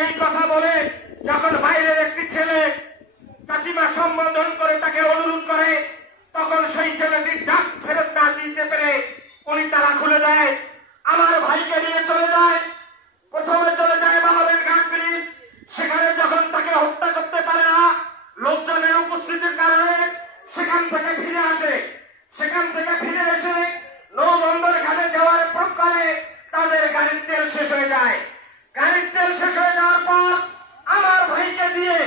এই কথা বলে যখন বাইরের একটি ছেলে কাকিমা সম্বোধন করে তাকে অনুরোধ করে, তখন সেই ছেলেটি ডাক ফেরত না দিতে পেরে উনি তারা খুলে দেয়, আমার ভাইকে নিয়ে চলে যায়। প্রথমে চলে যায় বাহাবের ঘাট ব্রিজ। সেখানে যখন তাকে হত্যা করতে পারে না, লোকজনের উপস্থিতির কারণে সেখান থেকে ফিরে আসে। সেখান থেকে ফিরে এসে নৌবন্দর ঘাটে যাওয়ার প্রকারে তাদের গাড়ির তেল শেষ হয়ে যায়। গাড়ির তেল শেষ হয়ে যাওয়ার পর আমার ভাইকে দিয়ে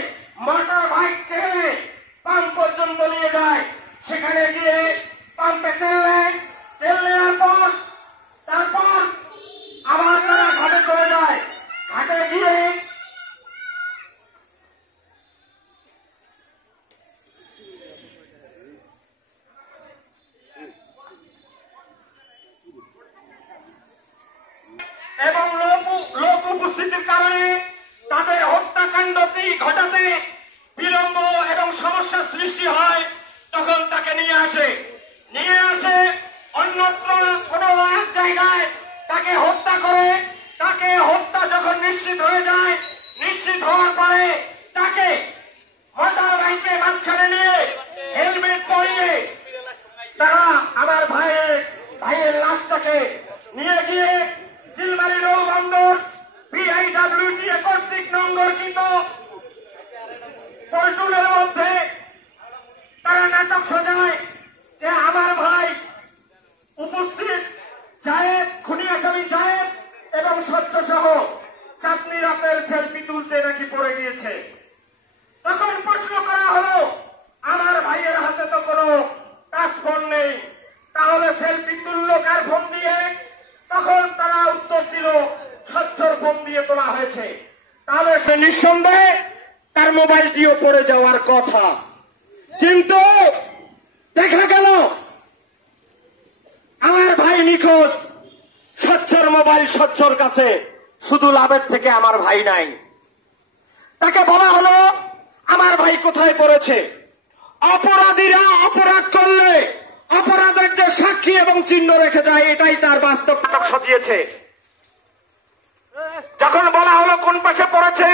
মোটর বাইক চেয়ে পাম্প পর্যন্ত নিয়ে যায়। সেখানে গিয়ে পাম্পে তেল নেয়। তেল নেওয়ার পর তারপর আবার তারা ঘাটে চলে যায়। ঘাটে গিয়ে এবং লোক উপস্থিতির কারণে তাদের হত্যাকাণ্ডটি ঘটাতে বিলম্ব এবং সমস্যার সৃষ্টি হয়। তখন তাকে নিয়ে আসে অন্যত্র কোনো এক জায়গায় তাকে হত্যা করে। তাকে হত্যা যখন নিশ্চিত হয়ে যায়, নিশ্চিত হওয়ার পরে তাকে মোটর বাইকে মাঝখানে নিয়ে হেলমেট পরিয়ে তারা আমার ভাইয়ের লাশটাকে নিয়ে গিয়ে চিলমারি নৌবন্দর BIWTA কর্তৃক নোংরকৃত পল্টনের মধ্যে তারা নাটক সাজায় যে আমার ভাই উপস্থিত জায়েদ, খুনি আসামি জায়েদ এবং স্বচ্ছ সহ চাঁদনি রাতের সেলফি তুলতে নাকি পড়ে গিয়েছে। তখন প্রশ্ন করা হলো, আমার ভাইয়ের হাতে তো কোনো টাচ ফোন নেই, তাহলে সেলফি তুললো কার ফোন দিয়ে? তখন তারা উত্তর দিল, স্বচ্ছর ফোন দিয়ে তোলা হয়েছে। তাহলে সে নিঃসন্দেহে তার মোবাইলটিও পড়ে যাওয়ার কথা। কিন্তু দেখা গেল আমার ভাই নিখোঁজ। স্বচ্ছর মোবাইল স্বচ্ছর কাছে, শুধু লাভের থেকে আমার ভাই নাই। তাকে বলা হলো আমার ভাই কোথায় পড়েছে। অপরাধীরা অপরাধ করলে অপরাধের যে সাক্ষী এবং চিহ্ন রেখে যায়, এটাই তার বাস্তব নাটক সাজিয়েছে। যখন বলা হলো কোন পাশে পড়েছে,